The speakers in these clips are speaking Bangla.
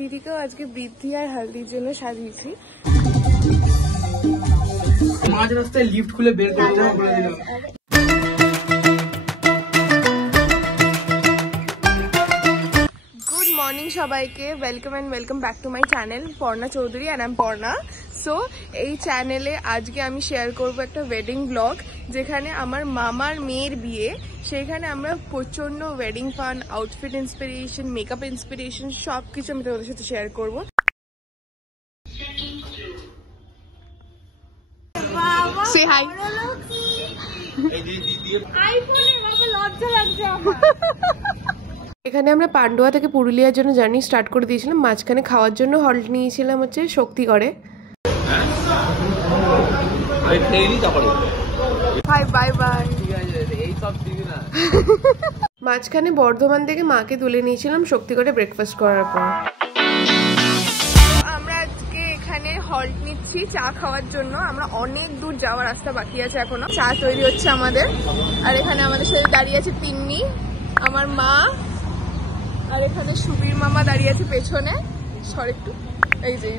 দিদিকেও আজকে বৃদ্ধি আর হালদির জন্য সাজিয়েছি। মাঝ রাস্তায় লিফট খুলে বের করতে বলে দিলাম। গুড মর্নিং সবাইকে, welcome back to my channel Parna Chowdhury and I am Parna. So এই চ্যানেলে আজকে আমি শেয়ার করব একটা ওয়েডিং ব্লগ, যেখানে আমার মামার মেয়ের বিয়ে। সেইখানে আমরা প্রচন্ড wedding fun, outfit inspiration, makeup inspiration সব কিছু আমি তোমাদের সাথে শেয়ার করবো। Say hi. এখানে আমরা পান্ডুয়া থেকে পুরুলিয়ার জন্য জার্নি স্টার্ট করে দিয়েছিলাম। মাঝখানে খাওয়ার জন্য হল্ট নিয়েছিলাম হচ্ছে শক্তিগড়ে। Bye bye. মাঝখানে বর্ধমান থেকে মাকে তুলে নিয়েছিলাম শক্তিগড়ে ব্রেকফাস্ট করার পর। আমরা আজকে এখানে হল্ট নিচ্ছি চা খাওয়ার জন্য। আমরা অনেক দূর যাওয়ার রাস্তা বাকি আছে এখনো। চা তৈরি হচ্ছে আমাদের, আর এখানে আমাদের সাথে দাঁড়িয়ে আছে তিন্নি, আমার মা, আর এখানে সুবীর মামা দাঁড়িয়ে আছে পেছনে। একটু এই যে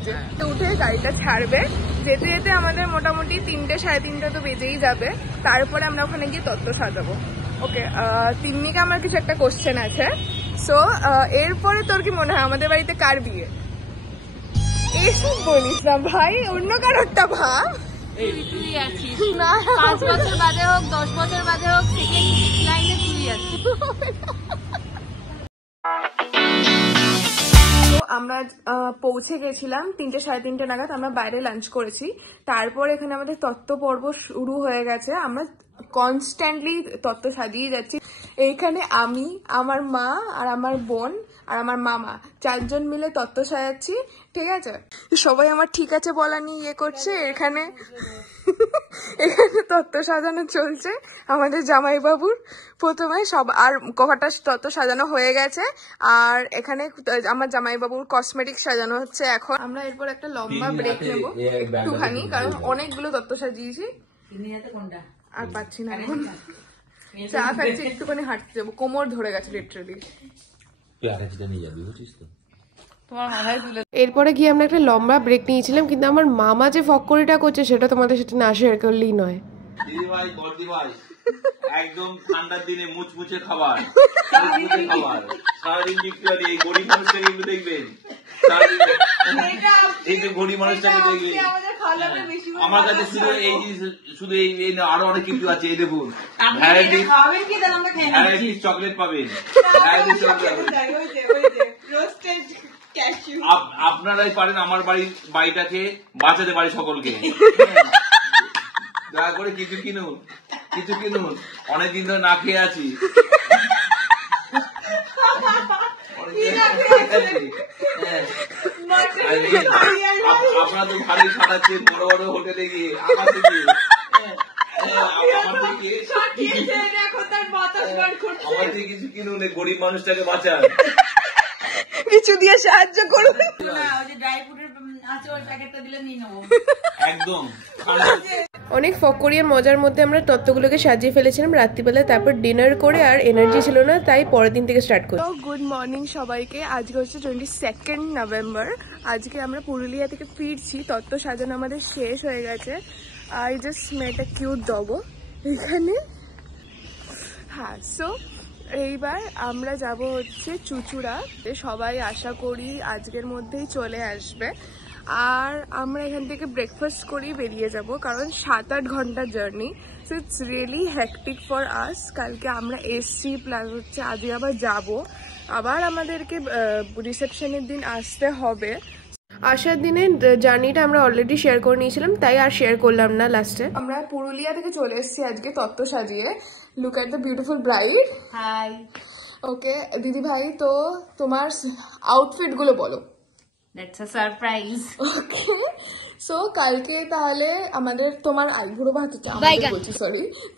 উঠে গাড়িটা ছাড়বে। যেতে যেতে আমাদের মোটামুটি 3টে সাড়ে 3টে তো বেজেই যাবে। তারপরে আমরা ওখানে গিয়ে তত্ত্ব সাজাবো। ওকে, তিন্নিকে আমার কিছু একটা কোশ্চেন আছে। সো এরপরে তোর কি মনে হয় আমাদের বাড়িতে কার বিয়ে? এসব বলিস না ভাই, অন্য কারোরটা ভাব। তুই আছিস না, 5 বছর বাদে হোক 10 বছর বাদে হোক, সেকেন্ড লাইনে তুই আছিস। আমরা পৌঁছে গেছিলাম 3টে সাড়ে 3টে নাগাদ। আমরা বাইরে লাঞ্চ করেছি। তারপর এখানে আমাদের তত্ত্ব পর্ব শুরু হয়ে গেছে। আমরা কনস্ট্যান্টলি তত্ত্ব সাজিয়ে যাচ্ছি। এইখানে আমি, আমার মা আর আমার বোন আর আমার মামা 4 জন মিলে তত্ত্ব সাজাচ্ছি। ঠিক আছে, সবাই আমার ঠিক আছে বলা নিয়ে ইয়ে করছে। এখানে তত্ত্ব সাজানো চলছে আমাদের জামাইবাবুর। প্রথমে সব আর কভারটা তত্ত্ব সাজানো হয়ে গেছে, আর এখানে আমার জামাইবাবুর কসমেটিক সাজানো হচ্ছে এখন। আমরা এরপর একটা লম্বা ব্রেক নেবো একটুখানি, কারণ অনেকগুলো তত্ত্ব সাজিয়েছি আর পাচ্ছি না এখন। চা খাচ্ছি, একটুখানি হাঁটতে যাবো, কোমর ধরে গেছে লিটারালি। এরপরে গিয়ে আমরা একটা লম্বা ব্রেক নিয়েছিলাম, কিন্তু আমার মামা যে ফক্করিটা করছে সেটা তোমাদের সাথে না শেয়ার করলেই নয়। একদম ঠান্ডার দিনে মুচমুচে খাবার, সারাদিন বিক্রি। এই গরিব মানুষটাকে কিন্তু দেখবেন, এই যে গরিব মানুষটাকে দেখবেন। আমার কাছে শুধু এই আরো অনেক কিছু আছে। এই দেখুন, ভ্যারাইটি চকলেট পাবেন। আপনারাই পারেন আমার বাড়িটাকে বাঁচাতে পারি সকলকে। দয়া করে কিছু কিনুন, অনেকদিন ধরে না খেয়ে আছি। আপনারা তো ভালোই সাজাচ্ছেন বড় বড় হোটেলে গিয়ে। আমার থেকে কিছু কিনুন, গরিব মানুষটাকে বাঁচান, কিছু দিয়ে সাহায্য করুন। একদম। অনেক ফক্করিয়ার মজার মধ্যে আমরা তত্ত্বগুলোকে সাজিয়ে ফেলেছিলাম রাত্রিবেলা। তারপর ডিনার করে আর এনার্জি ছিল না, তাই পরের দিন থেকে স্টার্ট করি। গুড মর্নিং সবাইকে। আজকে হচ্ছে 22 নভেম্বর। আজকে আমরা পুরুলিয়া থেকে ফিরছি। তত্ত্ব সাজানো আমাদের শেষ হয়ে গেছে। I just met a cute dog এখানে। হ্যাঁ, সো এইবার আমরা যাব হচ্ছে চুচুড়া। সবাই আশা করি আজকের মধ্যেই চলে আসবে। আর আমরা এখান থেকে ব্রেকফাস্ট করেই বেরিয়ে যাব, কারণ 7-8 ঘন্টার journey. So it's really hectic for us. কালকে আমরা এসছি, প্ল্যান হচ্ছে আজকে আবার যাব। আবার আমাদেরকে রিসেপশনের দিন আসতে হবে। আসার দিনে জার্নিটা আমরা অলরেডি শেয়ার করে নিয়েছিলাম, তাই আর শেয়ার করলাম না লাস্টে। আমরা পুরুলিয়া থেকে চলে এসেছি আজকে তত্ত্ব সাজিয়ে। Look at the beautiful bride. Hi. Okay দিদি ভাই, তো তোমার আউটফিট গুলো বলো। That's a surprise. Okay, so কালকে তাহলে তোমার আইবুড়ো ভাত হচ্ছে,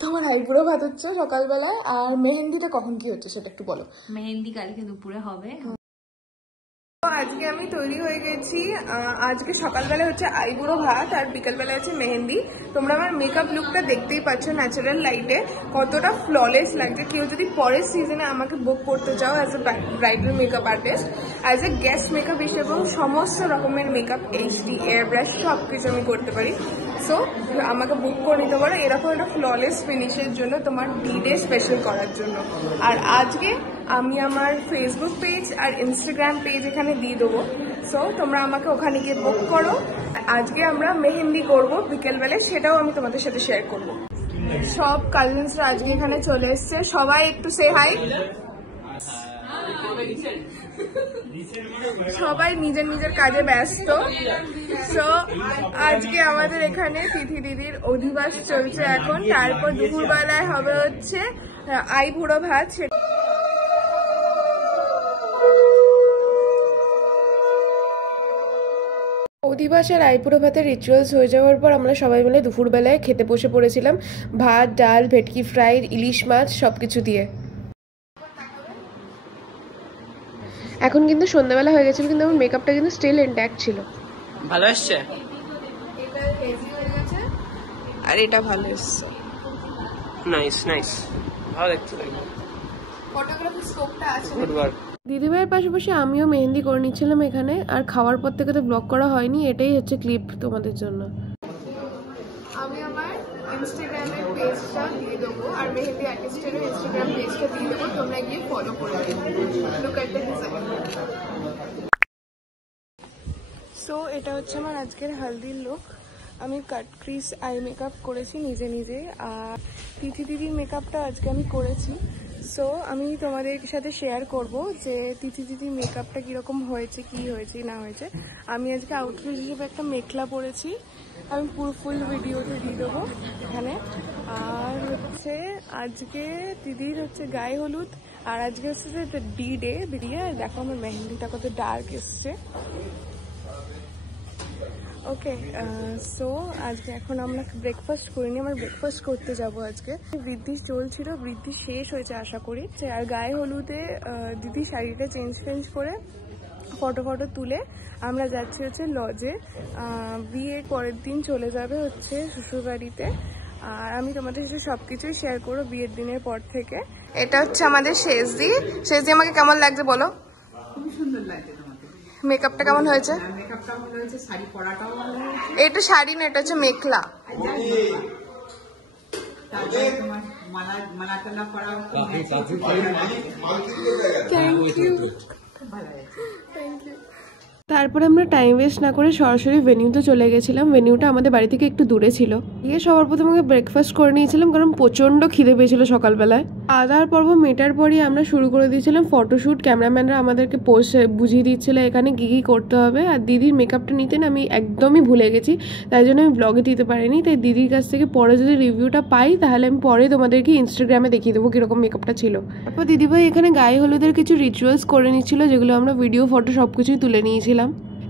তোমার আইবুড়ো ভাত হচ্ছে সকালবেলায়। আর মেহেন্দিটা কখন কি হচ্ছে সেটা একটু বলো। মেহেন্দি কালকে দুপুরে হবে। আজকে আমি তৈরি হয়ে গেছি। আজকে সকালবেলা হচ্ছে আইবুড়ো ভাত আর বিকালবেলা হচ্ছে মেহেন্দি। তোমরা আমার মেকআপ লুকটা দেখতেই পাচ্ছ ন্যাচারাল লাইটে কতটা ফ্ললেস লাগছে। কেউ যদি পরের সিজনে আমাকে বুক করতে চাও as a bridal makeup artist, as a guest makeup হিসেবে এবং সমস্ত রকমের মেকআপ এইচডি এয়ারব্রাশ সব কিছু আমি করতে পারি। সো আমাকে বুক করে নিতে পারো এরকম একটা ফ্ললেস ফিনিশের জন্য, তোমার ডি-ডে স্পেশাল করার জন্য। আর আজকে আমি আমার ফেসবুক পেজ আর ইনস্টাগ্রাম পেজ এখানে দিয়ে দেবো, সো তোমরা আমাকে ওখানে গিয়ে বুক করো। আজকে আমরা মেহেন্দি করবো বিকেলবেলায়, সেটাও আমি তোমাদের সাথে শেয়ার করবো। সব কাজিনসরা আজকে এখানে চলে এসছে, সবাই একটু সে হাই। সবাই নিজের নিজের কাজে ব্যস্ত। সো আজকে আমাদের এখানে তিথি দিদির অধিবাস চলছে এখন, তারপর দুপুরবেলায় হবে হচ্ছে আইবুড়ো ভাত। অধিবাস আর আইবুড়ো ভাতের রিচুয়ালস হয়ে যাওয়ার পর আমরা সবাই মিলে দুপুরবেলায় খেতে বসে পড়েছিলাম, ভাত, ডাল, ভেটকি ফ্রাই, ইলিশ মাছ সবকিছু দিয়ে। এখন কিন্তু সন্ধ্যাবেলা হয়ে গেছিল, কিন্তু আমার মেকআপটা কিন্তু স্টিল ইনট্যাক্ট ছিল। ভালো এসছে, এটা হেভি হয়ে গেছে আর এটা ভালো এসছে। নাইস নাইস, ভালো দেখতে লাগলো। ফটোগ্রাফি স্কোপটা আছে। Good work. দিদিভাইয়ের পাশাপাশি আমিও মেহেন্দি করে নিচ্ছিলাম এখানে, আর খাওয়ার পর থেকে তো ব্লগ করা হয়নি, এটাই হচ্ছে ক্লিপ তোমাদের জন্য। আমি আমার ইনস্টাগ্রামের পেজটা দিয়ে দেবো আর মেহেন্দি আর্টিস্টেরও ইনস্টাগ্রাম পেজটা দিয়ে দেবো, তোমরা গিয়ে ফলো করে দেবো। Look at the design. So এটা হচ্ছে আমার আজকের হালদির লুক। আমি কাট ক্রিস আই মেকআপ করেছি নিজে নিজে, আর তিথি দিদির মেকআপটা আজকে আমি করেছি। সো আমি তোমাদের সাথে শেয়ার করব যে তিথি দিদির মেকআপটা কীরকম হয়েছে, কি হয়েছে না হয়েছে। আমি আজকে আউটফিট হিসেবে একটা মেখলা পরেছি, আমি পুরো ফুল ভিডিওতে দিয়ে দেবো এখানে। আর হচ্ছে আজকে দিদির হচ্ছে গায়ে হলুদ, আর আজকে হচ্ছে যে ডি-ডে বেরিয়ে। দেখো আমার মেহেন্দিটা কত ডার্ক এসছে। ওকে, সো আজকে এখন আমরা ব্রেকফাস্ট করিনি, আমরা ব্রেকফাস্ট করতে যাব আজকে। বৃদ্ধি চলছিল, বৃদ্ধি শেষ হয়েছে আশা করি। আর গায়ে হলুদে দিদি শাড়িটা চেঞ্জ করে ফটো তুলে আমরা যাচ্ছি হচ্ছে লজে। বিয়ের পরের দিন চলে যাবে হচ্ছে শ্বশুরবাড়িতে, আর আমি তোমাদের সাথে সবকিছুই শেয়ার করবো বিয়ের দিনের পর থেকে। এটা হচ্ছে আমাদের শেষদি। শেষদি আমাকে কেমন লাগছে বলো? খুবই সুন্দর লাগছে তোমাকে। মেকআপটা কেমন হয়েছে? মেকআপটা ভালো হয়েছে, শাড়ি পরাটাও ভালো হয়েছে। এটা শাড়ি না, এটা হচ্ছে মেখলা। তারপরে তোমার মালাটালা পরাও খুব থ্যাংক ইউ। খুব ভালো হয়েছে। Thank you. তারপরে আমরা টাইম ওয়েস্ট না করে সরাসরি ভেনিউতে চলে গেছিলাম। ভেনিউটা আমাদের বাড়ি থেকে একটু দূরে ছিল। গিয়ে সবার প্রথমে আমাকে ব্রেকফাস্ট করে নিয়েছিলাম, কারণ প্রচণ্ড খিদে পেয়েছিল সকালবেলায়। আদার পর্ব মেটার পরই আমরা শুরু করে দিয়েছিলাম ফটোশ্যুট। ক্যামেরাম্যানরা আমাদেরকে পোস্ট বুঝিয়ে দিচ্ছিল এখানে কী কী করতে হবে। আর দিদির মেকআপটা নিতে না আমি একদমই ভুলে গেছি, তাই জন্য আমি ব্লগে দিতে পারিনি। তাই দিদির কাছ থেকে পরে যদি রিভিউটা পাই তাহলে আমি পরে তোমাদেরকে ইনস্টাগ্রামে দেখিয়ে দেবো কীরকম মেকআপটা ছিল। তারপর দিদিভাই এখানে গায়ে হলুদের কিছু রিচুয়ালস করে নিচ্ছিল, যেগুলো আমরা ভিডিও ফটো সব কিছুই তুলে নিয়েছিলাম।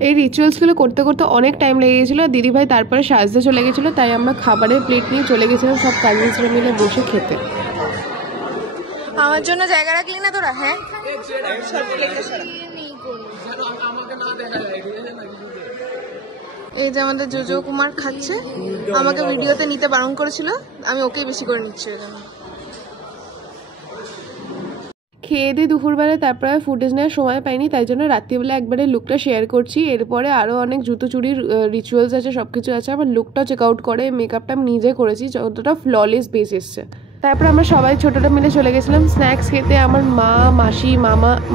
এই রিচুয়ালসগুলো করতে করতে অনেক টাইম লেগে গেছিলো। আর দিদিভাই তারপরে সাজতে চলে গেছিলো, তাই আমরা খাবারের প্লেট নিয়ে চলে গেছিলাম সব কাজিনসরা মিলে বসে খেতে। আমার জন্য জায়গা রাখলি না তোরা? হ্যাঁ, এই যে আমাদের জোজো কুমার খাচ্ছে, আমাকে ভিডিওতে নিতে বারণ করেছিল, আমি ওকেই বেশি করে নিচ্ছি। খেয়ে দিয়ে দুপুরবেলায় তারপরে ফুটেজ নেওয়ার সময় পাইনি, তাই জন্য রাত্রিবেলা একবারে লুকটা শেয়ার করছি। এরপরে আরও অনেক জুতো চুরির রিচুয়ালস আছে, সব কিছু আছে। আমার লুকটাও চেক আউট করে মেকআপটা আমি নিজে করেছি, যতটা ফ্ললেস বেস এসছে। তারপর আমরা সবাই ছোটটা মিলে চলে গেছিলাম স্ন্যাক্স খেতে। আমার মা, মাসি,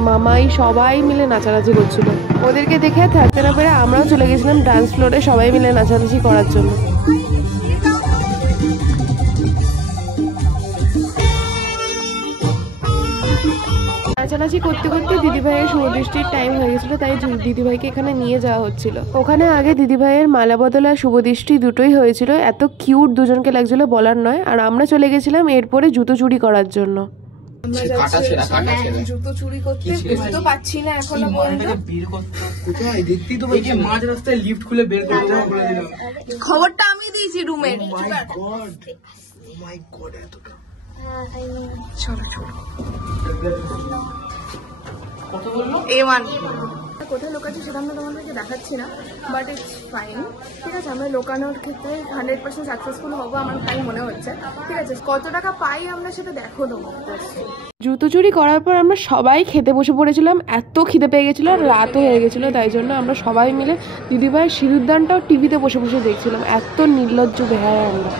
মামাই সবাই মিলে নাচানাচি করছিল। ওদেরকে দেখে থাকতে না পেরে আমরাও চলে গেছিলাম ডান্স ফ্লোরে সবাই মিলে নাচানাচি করার জন্য। নাচানাচি করতে করতে দিদিভাইয়ের শুভদৃষ্টির টাইম হয়ে গেছিলো, তাই দিদিভাইকে এখানে নিয়ে যাওয়া হচ্ছিল। ওখানে আগে দিদিভাইয়ের মালা বদল আর শুভদৃষ্টি দুটোই হয়েছিল। এত কিউট দুজনকে লাগছিল বলার নয়। আর আমরা চলে গেছিলাম এরপরে জুতো চুরি করার জন্য। জুতো চুরি করতে বুঝতে পারছি না এখনো মাঝ রাস্তায় লিফট খুলে বের করে দিলাম। খবরটা আমি দিয়েছি রুমের। চলো চলো, কত বললো? A1 কোথায় লোকাচ্ছি সেটা আমরা তোমাদেরকে দেখাচ্ছি না, বাট ইটস ফাইন। ঠিক আছে, আমরা লোকানোর ক্ষেত্রে 100% সাকসেসফুল হবো আমার তাই মনে হচ্ছে। ঠিক আছে, কত টাকা পাই আমরা সেটা দেখো তোমাদের। জুতো চুরি করার পর আমরা সবাই খেতে বসে পড়েছিলাম, এত খিদে পেয়ে গেছিলো আর রাতও হয়ে গেছিলো, তাই জন্য আমরা সবাই মিলে দিদিভাইয়ের সিঁদুরদানটাও টিভিতে বসে বসে দেখছিলাম। এত নির্লজ্জ বেহায়া আমরা।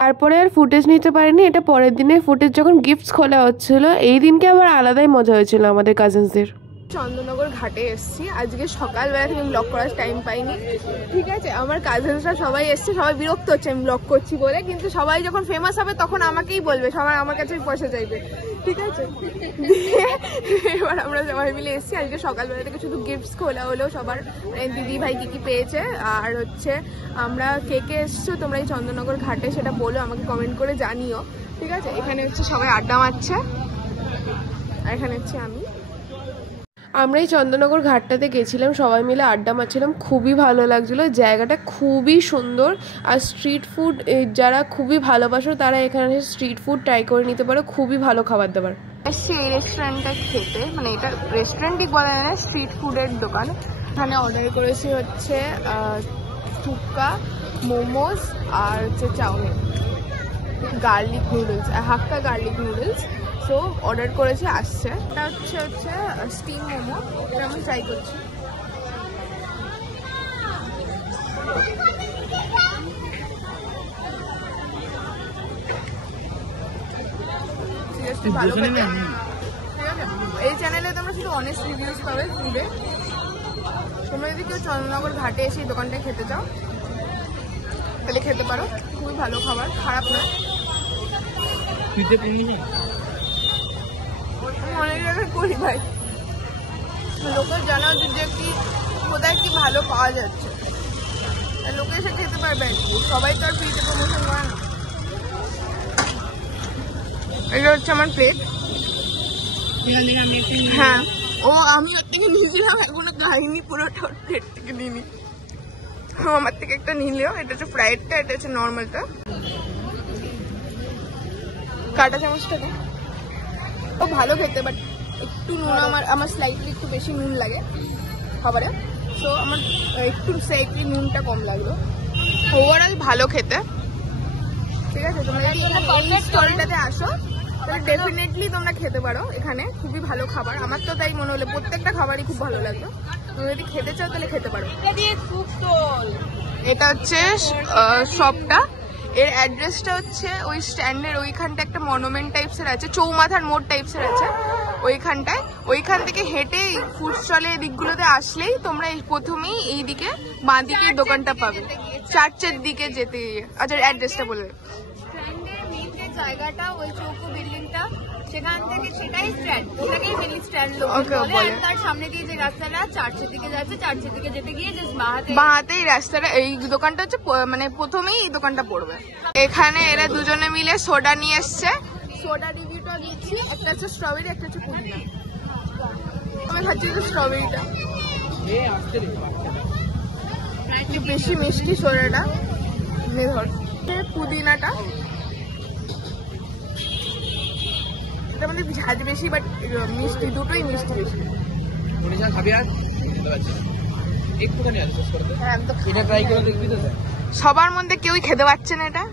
তারপরে আর ফুটেজ নিতে পারিনি, এটা পরের দিনের ফুটেজ যখন গিফটস খোলা হচ্ছিল। এই দিনকে আবার আলাদাই মজা হয়েছিল আমাদের কাজিনসদের। চন্দননগর ঘাটে এসেছি আজকে সকালবেলা থেকে ব্লগ করার টাইম পাইনি। ঠিক আছে, আমার কাজিনসরা সবাই এসছে, সবাই বিরক্ত হচ্ছে আমি ব্লগ করছি বলে, কিন্তু সবাই যখন ফেমাস হবে তখন আমাকেই বলবে, সবাই আমার কাছে পয়সা চাইবে। ঠিক আছে, এবার আমরা সবাই মিলে এসেছি আজকে সকালবেলা থেকে, শুধু গিফটস খোলা হলো সবার, দিদি ভাই কি কি পেয়েছে। আর হচ্ছে আমরা কে কে এসছো তোমরা এই চন্দননগর ঘাটে সেটা বলো, আমাকে কমেন্ট করে জানিও। ঠিক আছে, এখানে হচ্ছে সবাই আড্ডা মারছে আর এখানে হচ্ছে আমরা এই চন্দননগর ঘাটটাতে গেছিলাম, সবাই মিলে আড্ডা মারছিলাম, খুবই ভালো লাগছিলো, জায়গাটা খুবই সুন্দর। আর স্ট্রিট ফুড যারা খুবই ভালোবাসো তারা এখানে স্ট্রিট ফুড ট্রাই করে নিতে পারো, খুবই ভালো খাবার দাবার। এসছি এই রেস্টুরেন্টটা খেতে, মানে এটা রেস্টুরেন্টই বলা যায় না, স্ট্রিট ফুডের দোকান। এখানে অর্ডার করেছি হচ্ছে থুপকা, মোমোস আর হচ্ছে চাউমিন, গার্লিক নুডলস, হাক্কা গার্লিক নুডলস। তো অর্ডার করেছি, আসছে। এটা হচ্ছে স্টিম মোমো, এটা আমি ট্রাই করছি। সিরিয়াসলি ভালো খেতে। ঠিক আছে, এই চ্যানেলে তোমরা শুধু অনেস্ট রিভিউজ পাবে ফুডে। তোমরা যদি কেউ চন্দননগর ঘাটে এসে এই দোকানটায় খেতে চাও তাহলে খেতে পারো, খুবই ভালো খাবার, খারাপ না। অনেক জায়গায় করি ভাই, লোকের জানা উচিত যে কি কোথায় কি ভালো পাওয়া যাচ্ছে, লোকে এসে খেতে পারবে। সবাই তো আর ফ্রিতে প্রমোশন করে না। এটা হচ্ছে আমার প্লেট। হ্যাঁ, ও আমি ওর থেকে নিয়েছিলাম, এখনো খাইনি পুরোটা, ওর প্লেট থেকে নিইনি, আমার থেকে একটা নিলেও। এটা হচ্ছে ফ্রাইডটা, এটা হচ্ছে নর্মালটা। কাঁটা চামচটা দিই। ও ভালো খেতে, বাট একটু নুন আমার স্লাইটলি একটু বেশি নুন লাগে খাবারে, সো আমার একটু স্লাইটলি নুনটা কম লাগলো। ওভারঅল ভালো খেতে। ঠিক আছে, তোমরা যদি এই স্টলটাতে আসো তাহলে ডেফিনেটলি তোমরা খেতে পারো, এখানে খুবই ভালো খাবার। আমার তো তাই মনে হলো, প্রত্যেকটা খাবারই খুব ভালো লাগলো। তোমরা যদি খেতে চাও তাহলে খেতে পারো। এটা হচ্ছে শপটা, এর অ্যাড্রেসটা হচ্ছে ওই স্ট্যান্ডের ওইখানটা একটা মনুমেন্ট টাইপসের আছে, চৌমাথার মোড় টাইপসের আছে ওইখানটায়। ওইখান থেকে হেঁটে ফুড স্টলের দিকগুলোতে আসলেই তোমরা প্রথমেই এই দিকে বাঁ দিকে দোকানটা পাবে, চার্চের দিকে যেতে। আচ্ছা, অ্যাড্রেসটা বলে জায়গাটা ওই চৌকো বিল্ডিংটা, সেখান থেকে সেটাই স্ট্যান্ড, ওটাকেই মেনলি স্ট্যান্ড বলে। তার সামনে দিয়ে যে রাস্তাটা চার্চের দিকে যাচ্ছে, চার্চের দিকে যেতে গিয়ে জাস্ট বাঁ হাতে এই রাস্তাটা, এই দোকানটা হচ্ছে মানে প্রথমেই এই দোকানটা পড়বে। এখানে এরা দুজনে মিলে সোডা নিয়ে এসছে, সোডা রিভিউটা দিচ্ছি। একটা হচ্ছে স্ট্রবেরি, একটা হচ্ছে পুদিনা। আমি খাচ্ছি স্ট্রবেরিটা, একটু বেশি মিষ্টি সোডাটা। ধর পুদিনাটা, এটা মানে ঝাঁজ বেশি বাট মিষ্টি, দুটোই মিষ্টি বেশি। সবার মধ্যে কেউই খেতে পারছে না এটা,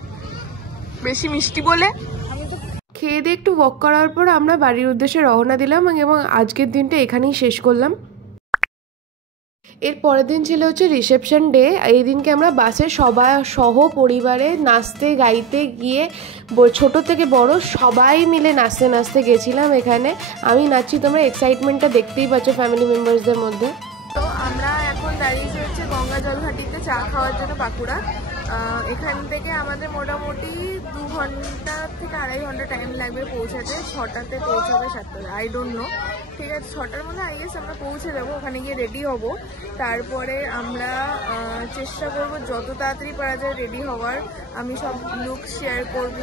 বেশি মিষ্টি বলে। খেয়ে দিয়ে একটু ওয়াক করার পর আমরা বাড়ির উদ্দেশ্যে রওনা দিলাম এবং আজকের দিনটা এখানেই শেষ করলাম। এর পরের দিন ছিল হচ্ছে রিসেপশন ডে। এই দিনকে আমরা বাসে সবাই সহ পরিবারে নাচতে গাইতে গিয়ে, ছোট থেকে বড় সবাই মিলে নাচতে নাচতে গেছিলাম। এখানে আমি নাচছি, তোমরা এক্সাইটমেন্টটা দেখতেই পাচ্ছ ফ্যামিলি মেম্বার্সদের মধ্যে। তো আমরা এখন দাঁড়িয়েছি হচ্ছে গঙ্গা জল ঘাটিতে চা খাওয়ার জন্য বাঁকুড়া। এখান থেকে আমাদের মোটামুটি 2 ঘন্টা থেকে 2.5 ঘন্টা টাইম লাগবে পৌঁছাতে। 6টাতে পৌঁছাবে, 7টাতে আই ডোন্ট নো। ঠিক আছে, 6টার মধ্যে আই গেস আমরা পৌঁছে যাবো, ওখানে গিয়ে রেডি হব। তারপরে আমরা চেষ্টা করব যত তাড়াতাড়ি পারা যায় রেডি হওয়ার। আমি সব লুক শেয়ার করব,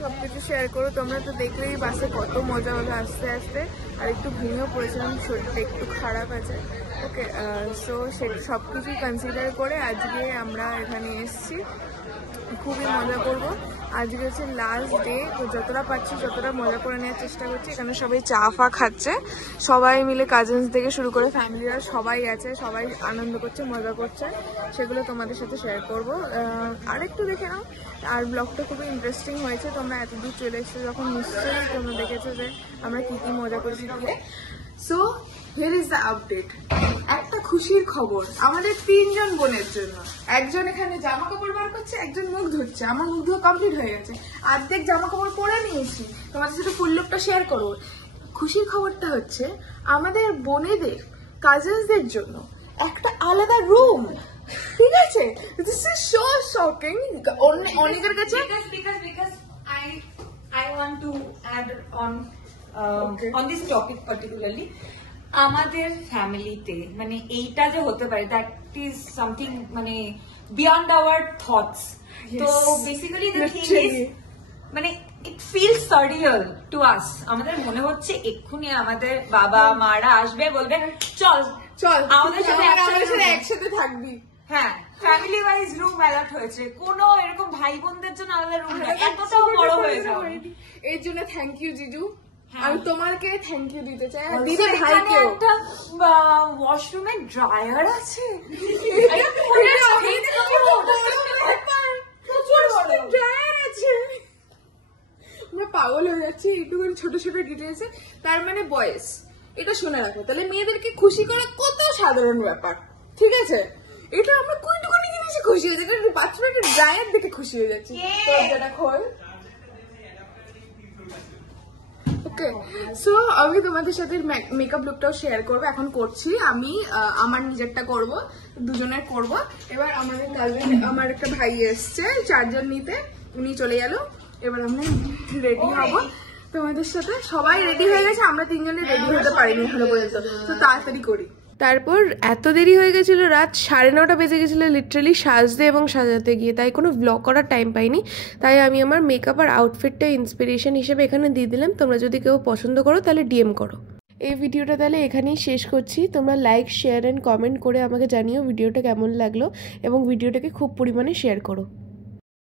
সব কিছু শেয়ার করবো। তোমরা তো দেখলেই বাসে কত মজা হলো আস্তে আস্তে। আর একটু ভেঙেও পড়েছিলাম, শরীরটা একটু খারাপ আছে। ওকে, সো সব কিছুই কনসিডার করে আজকে আমরা এখানে এসেছি। খুবই মজা করব। আজকে হচ্ছে লাস্ট ডে, তো যতটা পাচ্ছি যতটা মজা করে নেওয়ার চেষ্টা করছি। এখানে সবাই চা ফা খাচ্ছে, সবাই মিলে কাজিনস থেকে শুরু করে ফ্যামিলিরা সবাই আছে, সবাই আনন্দ করছে, মজা করছে, সেগুলো তোমাদের সাথে শেয়ার করবো। আরেকটু দেখে নাও। আর ব্লগটা খুবই ইন্টারেস্টিং হয়েছে, তোমরা এতদূর চলে এসেছো যখন নিশ্চয়ই তোমরা দেখেছো যে আমরা কী কী মজা করেছি। So here is the update. একটা খুশির খবর আমাদের 3 জন বোনের জন্য। একজন এখানে জামা কাপড় বার করছে, একজন মুখ ধুচ্ছে। আমার মুখ ধোয়া কমপ্লিট হয়ে গেছে, অর্ধেক জামা কাপড় পরে নিয়েছি, তোমাদের সাথে ফুল লুকটা শেয়ার করবো। খুশির খবরটা হচ্ছে আমাদের বোনেদের, কাজিনসদের জন্য একটা আলাদা রুম। ঠিক আছে, দিস ইজ সো শকিং। অনেকের কাছে because I want to add on this topic particularly. আমাদের ফ্যামিলিতে মানে এইটা যে হতে পারে, দ্যাট ইজ সামথিং মানে বিয়ন্ড আওয়ার থটস। তো বেসিক্যালি দ্য থিং ইজ মানে ইট ফিলস সারিয়াল টু আস। আমাদের মনে হচ্ছে এক্ষুনি আমাদের বাবা মারা আসবে, বলবে চল চল আমাদের সাথে একসাথে থাকবি। হ্যাঁ, ফ্যামিলি ওয়াইজ রুম অ্যালার্ট হয়েছে, কোনো এরকম ভাই বোনদের জন্য আলাদা রুম না। এতটাও বড় হয়ে যাও, এর জন্য থ্যাংক ইউ জিজু। আমি তোমাকে থ্যাংক ইউ দিতে চাই, দিদি দিদি ভাইকে। একটা ওয়াশরুমে ড্রায়ার আছে, আমরা পাগল হয়ে যাচ্ছি একটুখানি ছোট ছোট ডিটেলসে। তার মানে বয়স, এটা শুনে রাখো, তাহলে মেয়েদেরকে খুশি করা কত সাধারণ ব্যাপার। ঠিক আছে, এটা আমরা কোনটুকুনি জিনিসে খুশি হয়ে যাচ্ছি, বাথরুমে একটা ড্রায়ার দেখে খুশি হয়ে যাচ্ছি। দরজাটা খোল। ওকে, সো আমি তোমাদের সাথে মেকআপ লুকটাও শেয়ার করবো, এখন করছি আমি। আমার নিজেরটা করব, দুজনের করব। এবার আমাদের কাজিন, আমার একটা ভাই এসছে চার্জার নিতে, উনি চলে গেল। এবার আমরা রেডি হব তোমাদের সাথে। সবাই রেডি হয়ে গেছে, আমরা 3 জনে রেডি হতে পারিনি এখনো পর্যন্ত, তো তাড়াতাড়ি করি। তারপর এত দেরি হয়ে গেছিলো, রাত 9:30 বেজে গেছিলো লিটারালি সাজতে এবং সাজাতে গিয়ে, তাই কোনো ব্লগ করার টাইম পাইনি। তাই আমি আমার মেকআপ আর আউটফিটটা ইন্সপিরেশন হিসেবে এখানে দিয়ে দিলাম। তোমরা যদি কেউ পছন্দ করো তাহলে ডিএম করো। এই ভিডিওটা তাহলে এখানেই শেষ করছি। তোমরা লাইক, শেয়ার অ্যান্ড কমেন্ট করে আমাকে জানিও ভিডিওটা কেমন লাগলো, এবং ভিডিওটাকে খুব পরিমাণে শেয়ার করো।